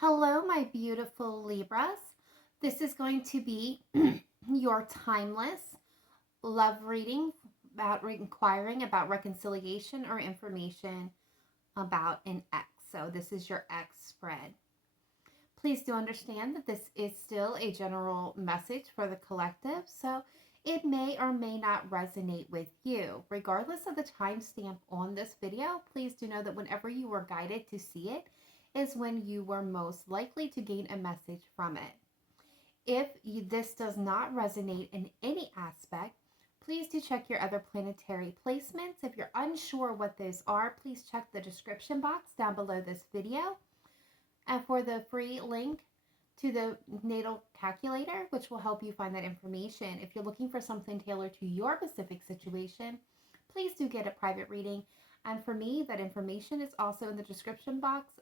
Hello, my beautiful Libras. This is going to be your timeless love reading about inquiring about reconciliation or information about an ex. So, this is your ex spread. Please do understand that this is still a general message for the collective, so it may or may not resonate with you. Regardless of the timestamp on this video, please do know that whenever you were guided to see it is when you were most likely to gain a message from it. If this does not resonate in any aspect, please do check your other planetary placements. If you're unsure what those are, please check the description box down below this video. And for the free link to the natal calculator, which will help you find that information. If you're looking for something tailored to your specific situation, please do get a private reading. And for me, that information is also in the description box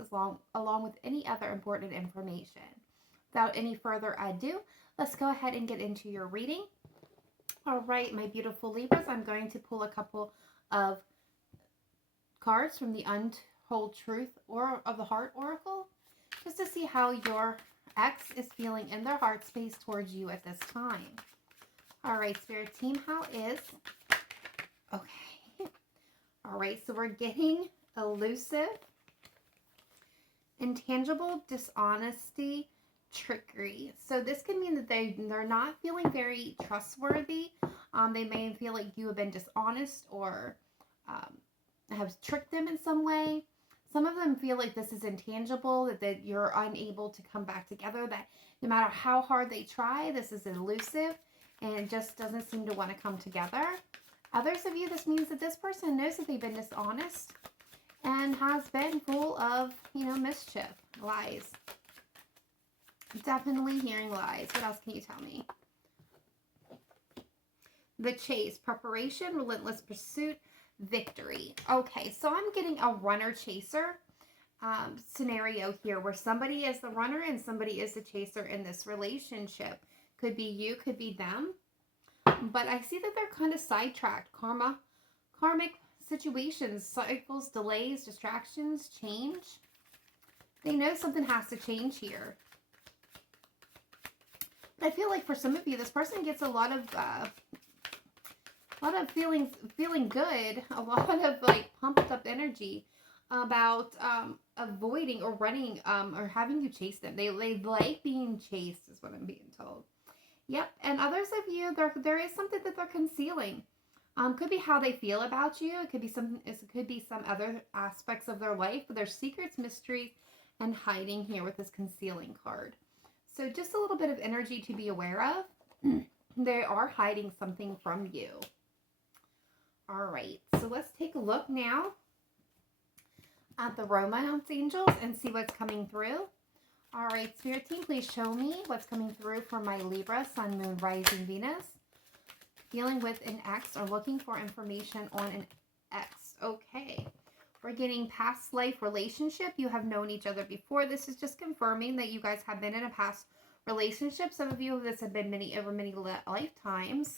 along with any other important information. Without any further ado, let's go ahead and get into your reading. All right, my beautiful Libras, I'm going to pull a couple of cards from the Untold Truth or of the Heart Oracle, just to see how your ex is feeling in their heart space towards you at this time. All right, Spirit Team, how is? Okay. All right, so we're getting elusive, intangible, dishonesty, trickery. So this can mean that they're not feeling very trustworthy. They may feel like you have been dishonest or have tricked them in some way. Some of them feel like this is intangible, that you're unable to come back together, that no matter how hard they try, this is elusive and it just doesn't seem to want to come together. Others of you, this means that this person knows that they've been dishonest and has been full of, mischief, lies. Definitely hearing lies. What else can you tell me? The chase, preparation, relentless pursuit, victory. Okay, so I'm getting a runner-chaser scenario here where somebody is the runner and somebody is the chaser in this relationship. Could be you, could be them. But I see that they're kind of sidetracked. Karmic situations, cycles, delays, distractions, change. They know something has to change here. But I feel like for some of you, this person gets a lot of feeling good, a lot of like pumped up energy about avoiding or running or having you chase them. They like being chased is what I'm being told. Yep, and others of you, there is something that they're concealing. Could be how they feel about you. It could be some other aspects of their life, but there's secrets, mysteries, and hiding here with this concealing card. So just a little bit of energy to be aware of. They are hiding something from you. All right, so let's take a look now at the romance angels and see what's coming through. All right, Spirit Team, please show me what's coming through for my Libra, Sun, Moon, Rising, Venus. Dealing with an ex or looking for information on an ex. Okay, we're getting past life relationship. You have known each other before. This is just confirming that you guys have been in a past relationship. Some of you, this have been over many lifetimes.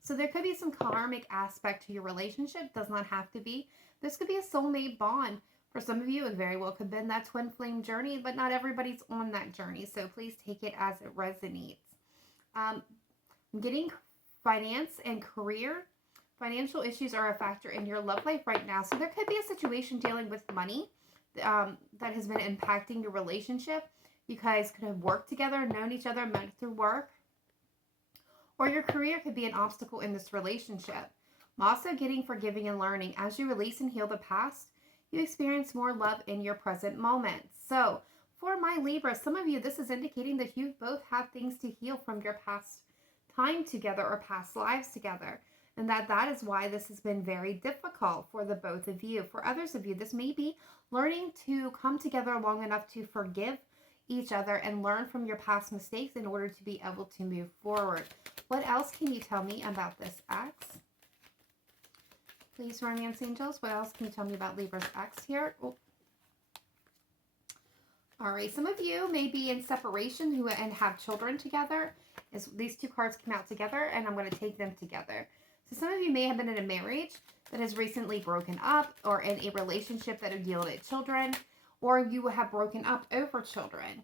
So there could be some karmic aspect to your relationship. Does not have to be. This could be a soulmate bond. For some of you, it very well could have been that twin flame journey, but not everybody's on that journey. So please take it as it resonates. I'm getting finance and career. Financial issues are a factor in your love life right now. So there could be a situation dealing with money that has been impacting your relationship. You guys could have worked together, known each other, met through work. Or your career could be an obstacle in this relationship. I'm also getting forgiving and learning. As you release and heal the past, you experience more love in your present moment. So for my Libra, some of you, this is indicating that you both have things to heal from your past time together or past lives together. And that is why this has been very difficult for the both of you. For others of you, this may be learning to come together long enough to forgive each other and learn from your past mistakes in order to be able to move forward. What else can you tell me about this ex? Please, romance angels, what else can you tell me about Libra's ex here? Oh. All right, some of you may be in separation and have children together. These two cards come out together, and I'm going to take them together. So some of you may have been in a marriage that has recently broken up or in a relationship that have yielded children, or you have broken up over children.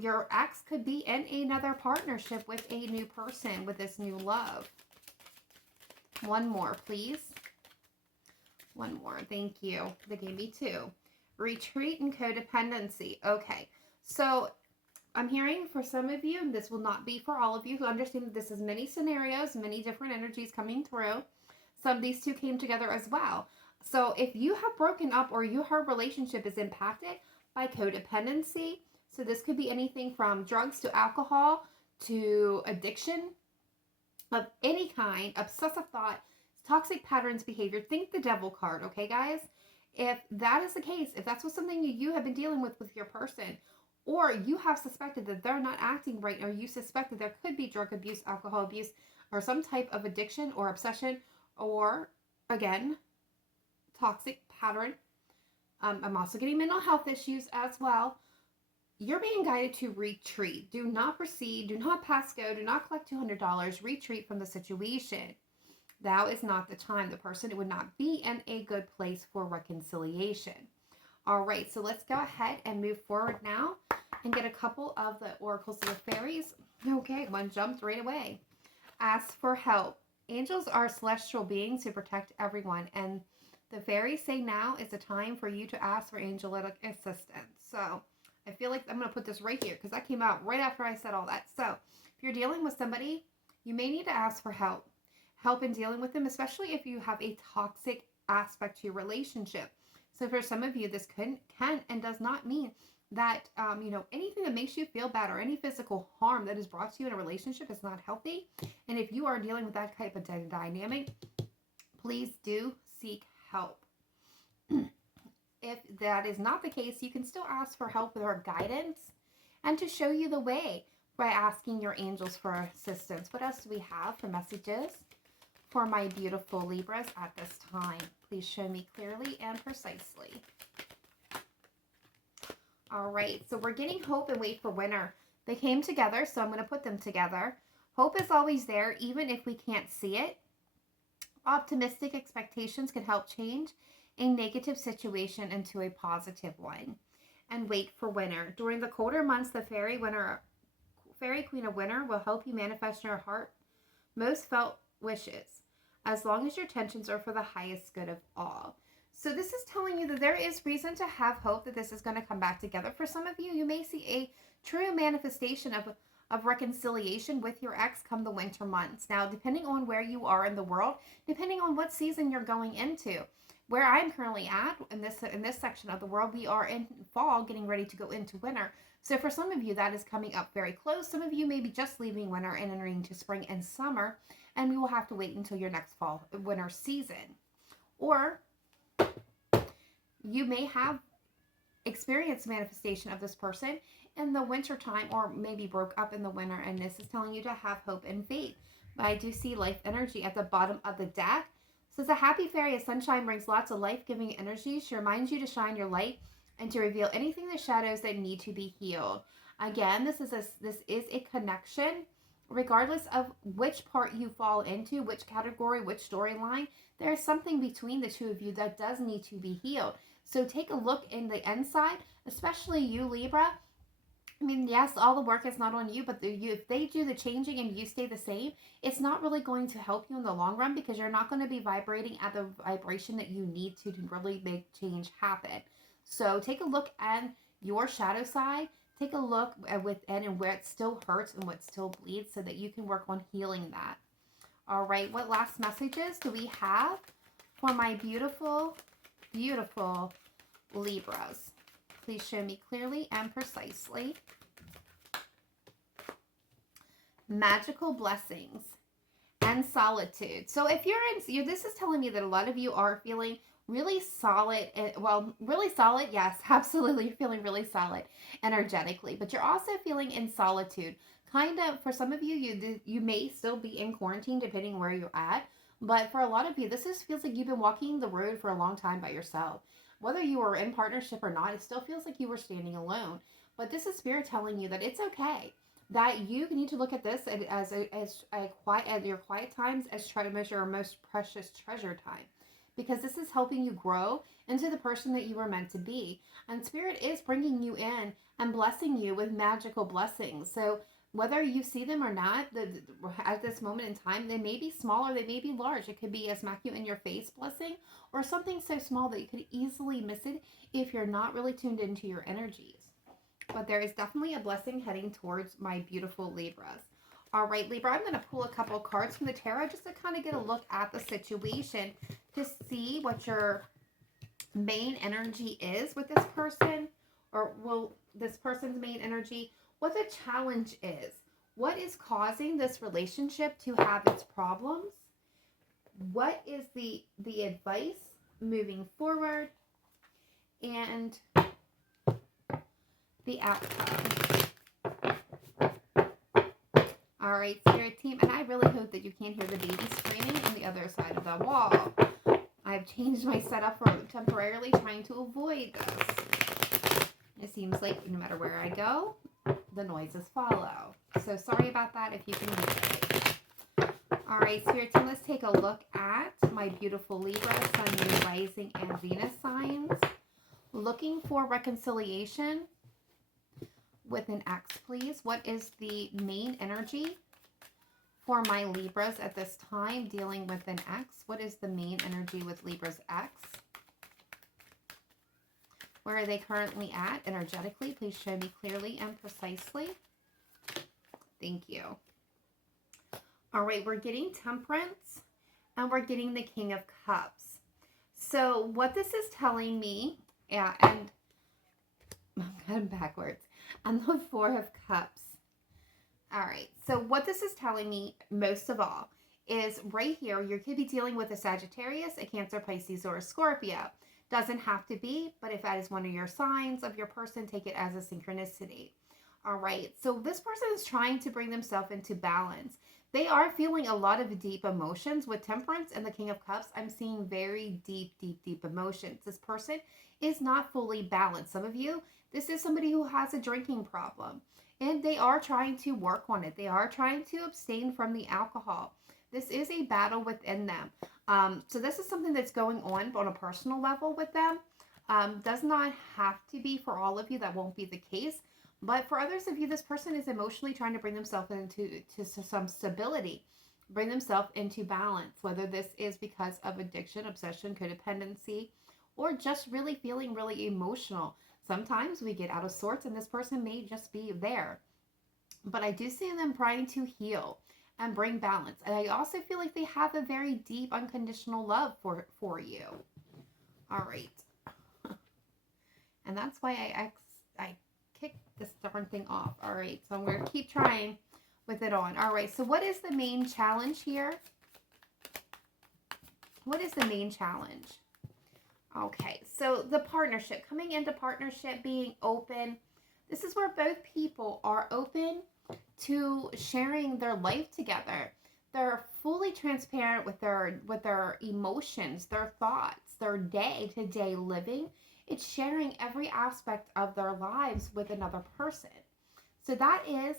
Your ex could be in another partnership with a new person, with this new love. One more, please. One more. Thank you. They gave me two. Retreat and codependency. Okay. So I'm hearing for some of you, and this will not be for all of you, who understand that this is many scenarios, many different energies coming through. Some of these two came together as well. So if you have broken up or your relationship is impacted by codependency, so this could be anything from drugs to alcohol to addiction of any kind, obsessive thought, toxic patterns, behavior. Think the devil card, okay, guys? If that is the case, if that's what something you have been dealing with your person, or you have suspected that they're not acting right, or you suspect that there could be drug abuse, alcohol abuse, or some type of addiction or obsession, or again, toxic pattern. I'm also getting mental health issues as well. You're being guided to retreat. Do not proceed. Do not pass go. Do not collect $200. Retreat from the situation. Now is not the time. The person would not be in a good place for reconciliation. All right, so let's go ahead and move forward now and get a couple of the oracles of the fairies. Okay, one jumped right away. Ask for help. Angels are celestial beings who protect everyone, and the fairies say now is the time for you to ask for angelic assistance. So I feel like I'm going to put this right here because that came out right after I said all that. So if you're dealing with somebody, you may need to ask for help. Help in dealing with them, especially if you have a toxic aspect to your relationship. So for some of you, this can and does not mean that, anything that makes you feel bad or any physical harm that is brought to you in a relationship is not healthy. And if you are dealing with that type of dynamic, please do seek help. If that is not the case, you can still ask for help with our guidance and to show you the way by asking your angels for assistance. What else do we have for messages for my beautiful Libras at this time? Please show me clearly and precisely. All right, so we're getting hope and wait for winter. They came together, so I'm going to put them together. Hope is always there, even if we can't see it. Optimistic expectations can help change a negative situation into a positive one. And wait for winter. During the colder months, the fairy queen of winter will help you manifest your heart most felt wishes, as long as your intentions are for the highest good of all. So this is telling you that there is reason to have hope that this is going to come back together. For some of you, you may see a true manifestation of reconciliation with your ex come the winter months. Now, depending on where you are in the world, depending on what season you're going into, where I'm currently at in this section of the world, we are in fall, getting ready to go into winter. So for some of you, that is coming up very close. Some of you may be just leaving winter and entering into spring and summer, and we will have to wait until your next winter season. Or you may have experienced manifestation of this person in the winter time, or maybe broke up in the winter, and this is telling you to have hope and faith. But I do see life energy at the bottom of the deck. So the happy fairy of sunshine brings lots of life-giving energy. She reminds you to shine your light and to reveal anything in the shadows that need to be healed. Again, this is a connection, regardless of which part you fall into, which category, which storyline. There is something between the two of you that does need to be healed. So take a look in the inside, especially you, Libra. I mean, yes, all the work is not on you, but if they do the changing and you stay the same, it's not really going to help you in the long run, because you're not going to be vibrating at the vibration that you need to really make change happen. So take a look at your shadow side. Take a look at within and where it still hurts and what still bleeds, so that you can work on healing that. All right, what last messages do we have for my beautiful, beautiful Libras? Please show me clearly and precisely. Magical blessings and solitude. So if you're in, this is telling me that a lot of you are feeling really solid. Really solid. Yes, absolutely. You're feeling really solid energetically, but you're also feeling in solitude. Kind of, for some of you, you may still be in quarantine depending where you're at. But for a lot of you, this feels like you've been walking the road for a long time by yourself. Whether you were in partnership or not, it still feels like you were standing alone. But this is Spirit telling you that it's okay. That you need to look at this as your quiet times as your most precious treasure time. because this is helping you grow into the person that you were meant to be. And Spirit is bringing you in and blessing you with magical blessings. So whether you see them or not, at this moment in time, they may be small or they may be large. It could be a smack you in your face blessing, or something so small that you could easily miss it if you're not really tuned into your energies. But there is definitely a blessing heading towards my beautiful Libras. All right, Libra, I'm going to pull a couple cards from the tarot just to kind of get a look at the situation to see what your main energy is with this person, or will this person's main energy, what the challenge is, what is causing this relationship to have its problems, what is the advice moving forward, and the outcome. All right, Spirit team, and I really hope that you can't hear the baby screaming on the other side of the wall. I've changed my setup for temporarily, trying to avoid this. It seems like no matter where I go, the noises follow. So sorry about that if you can hear it. All right, Spirit team, let's take a look at my beautiful Libra, Sun, Moon, Rising, and Venus signs. Looking for reconciliation with an X, please. What is the main energy for my Libras at this time dealing with an X? What is the main energy with Libra's X? Where are they currently at energetically? Please show me clearly and precisely. Thank you. All right, we're getting Temperance and we're getting the King of Cups. So what this is telling me, yeah, and I'm going backwards, and the Four of Cups. All right, so what this is telling me most of all is right here, you could be dealing with a Sagittarius, a Cancer, Pisces, or a Scorpio. Doesn't have to be, but if that is one of your signs of your person, take it as a synchronicity. All right, so this person is trying to bring themselves into balance. They are feeling a lot of deep emotions. With Temperance and the King of Cups, I'm seeing very deep, deep, deep emotions. This person is not fully balanced. Some of you, this is somebody who has a drinking problem, and they are trying to work on it. They are trying to abstain from the alcohol. This is a battle within them. So this is something that's going on a personal level with them. Does not have to be for all of you. That won't be the case. But for others of you, this person is emotionally trying to bring themselves into some stability, bring themselves into balance, whether this is because of addiction, obsession, codependency, or just really feeling really emotional. Sometimes we get out of sorts and this person may just be there. But I do see them trying to heal and bring balance. And I also feel like they have a very deep, unconditional love for you. All right. And that's why I kicked this darn thing off. All right. So I'm going to keep trying with it on. All right. So what is the main challenge here? What is the main challenge? Okay. So the partnership, coming into partnership, being open. This is where both people are open to sharing their life together. They're fully transparent with their emotions, their thoughts, their day-to-day living. It's sharing every aspect of their lives with another person. So that is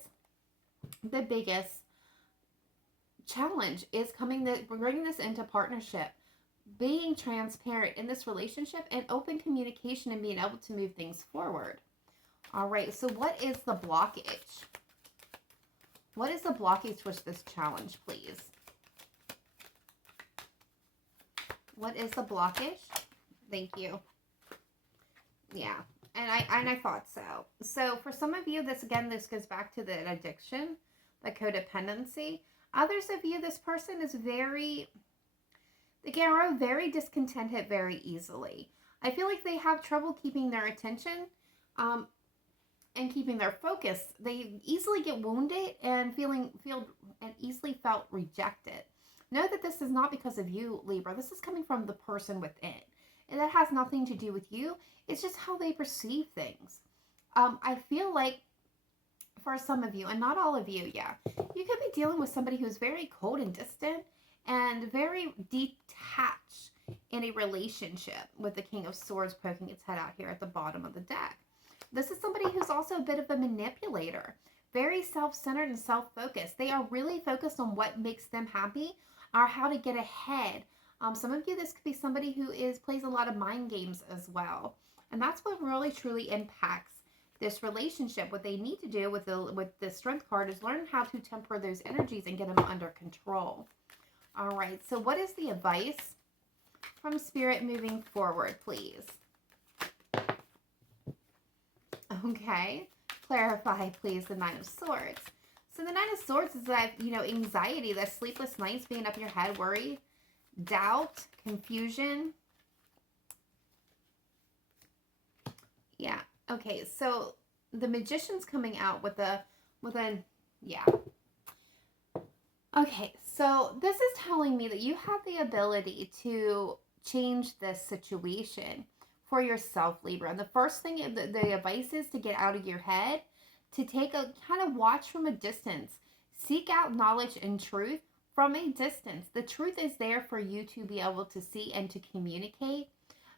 the biggest challenge, is bringing this into partnership, being transparent in this relationship, and open communication, and being able to move things forward. All right, so what is the blockage? What is the blockage with this challenge, please? What is the blockage? Thank you. Yeah, and I thought so. So for some of you, this goes back to the addiction, the codependency. Others of you, this person is they grow very discontented very easily. I feel like they have trouble keeping their attention, and keeping their focus. They easily get wounded and easily felt rejected. Know that this is not because of you, Libra. This is coming from the person within. And that has nothing to do with you. It's just how they perceive things. I feel like for some of you, and not all of you, yeah, you could be dealing with somebody who's very cold and distant and very detached in a relationship, with the King of Swords poking its head out here at the bottom of the deck. This is somebody who's also a bit of a manipulator, very self-centered and self-focused. They are really focused on what makes them happy or how to get ahead Some of you, this could be somebody who plays a lot of mind games as well. And that's what really truly impacts this relationship. What they need to do with the strength card is learn how to temper those energies and get them under control. All right, so what is the advice from Spirit moving forward, please? Okay, clarify, please, the Nine of Swords. So the Nine of Swords is that, anxiety, that sleepless nights being up your head, worry, doubt, confusion. Yeah. Okay, so the Magician's coming out with a yeah. Okay, so this is telling me that you have the ability to change this situation for yourself, Libra. And the first thing, the advice is to get out of your head, to take a kind of watch from a distance. Seek out knowledge and truth from a distance. The truth is there for you to be able to see and to communicate.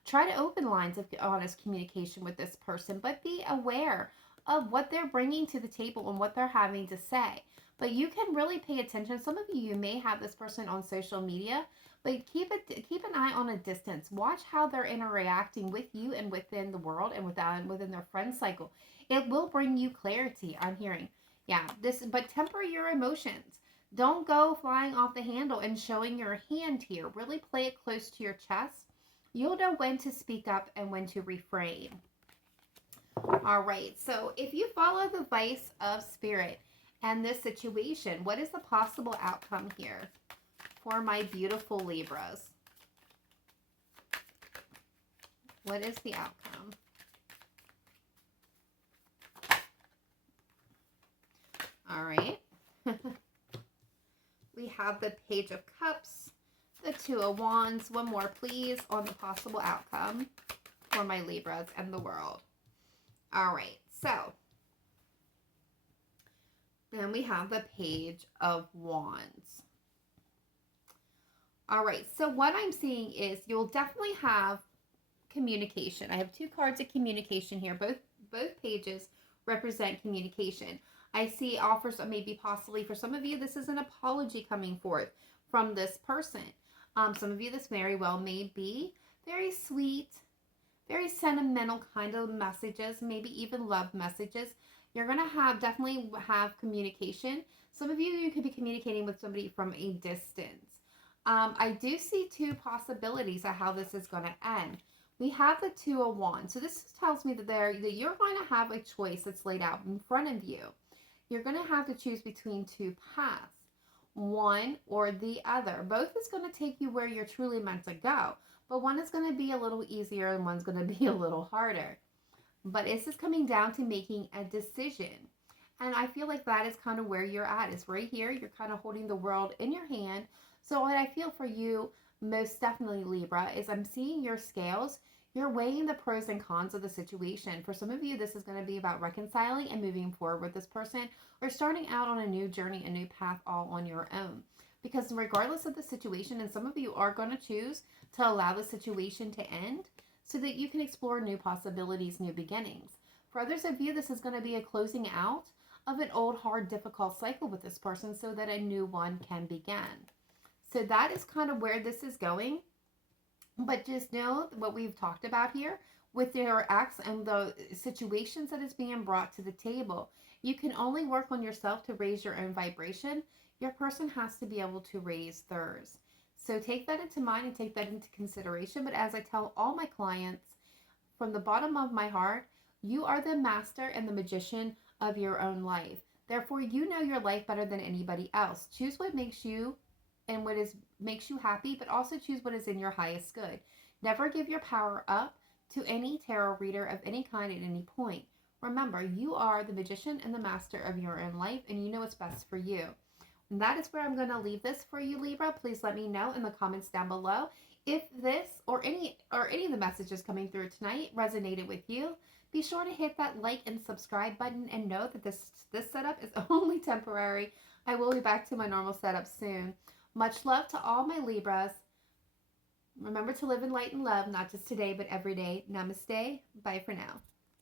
Try to open lines of honest communication with this person, but be aware of what they're bringing to the table and what they're having to say. But you can really pay attention. Some of you may have this person on social media, but keep an eye on a distance. Watch how they're interacting with you and within the world and within their friend cycle. It will bring you clarity, I'm hearing. Yeah, but temper your emotions. Don't go flying off the handle and showing your hand here. Really play it close to your chest. You'll know when to speak up and when to refrain. All right, so if you follow the advice of Spirit and this situation, what is the possible outcome here for my beautiful Libras? What is the outcome? All right. We have the Page of Cups, the Two of Wands. One more, please, on the possible outcome for my Libras and the world. All right, so then we have the Page of Wands. All right, so what I'm seeing is you'll definitely have communication. I have two cards of communication here. Both pages represent communication. I see offers, maybe possibly for some of you, this is an apology coming forth from this person. Some of you, this very well may be very sweet, very sentimental kind of messages, maybe even love messages. You're going to definitely have communication. Some of you could be communicating with somebody from a distance. I do see two possibilities of how this is going to end. We have the Two of Wands. So this tells me that you're going to have a choice that's laid out in front of you. You're going to have to choose between two paths, one or the other. Both is going to take you where you're truly meant to go, but one is going to be a little easier and one's going to be a little harder. But this is coming down to making a decision. And I feel like that is kind of where you're at, is right here. You're kind of holding the world in your hand. So what I feel for you, most definitely, Libra, is I'm seeing your scales. You're weighing the pros and cons of the situation. For some of you, this is going to be about reconciling and moving forward with this person, or starting out on a new journey, a new path all on your own. Because regardless of the situation, and some of you are going to choose to allow the situation to end so that you can explore new possibilities, new beginnings. For others of you, this is going to be a closing out of an old, hard, difficult cycle with this person so that a new one can begin. So that is kind of where this is going. But just know what we've talked about here with your ex and the situations that is being brought to the table. You can only work on yourself to raise your own vibration. Your person has to be able to raise theirs. So take that into mind and take that into consideration. But as I tell all my clients, from the bottom of my heart, you are the master and the magician of your own life. Therefore, you know your life better than anybody else. Choose what makes you and makes you happy, but also choose what is in your highest good. Never give your power up to any tarot reader of any kind at any point. Remember, you are the magician and the master of your own life, and you know what's best for you. And that is where I'm going to leave this for you, Libra. Please let me know in the comments down below if this or any of the messages coming through tonight resonated with you. Be sure to hit that like and subscribe button, and know that this setup is only temporary. I will be back to my normal setup soon. Much love to all my Libras. Remember to live in light and love, not just today, but every day. Namaste. Bye for now.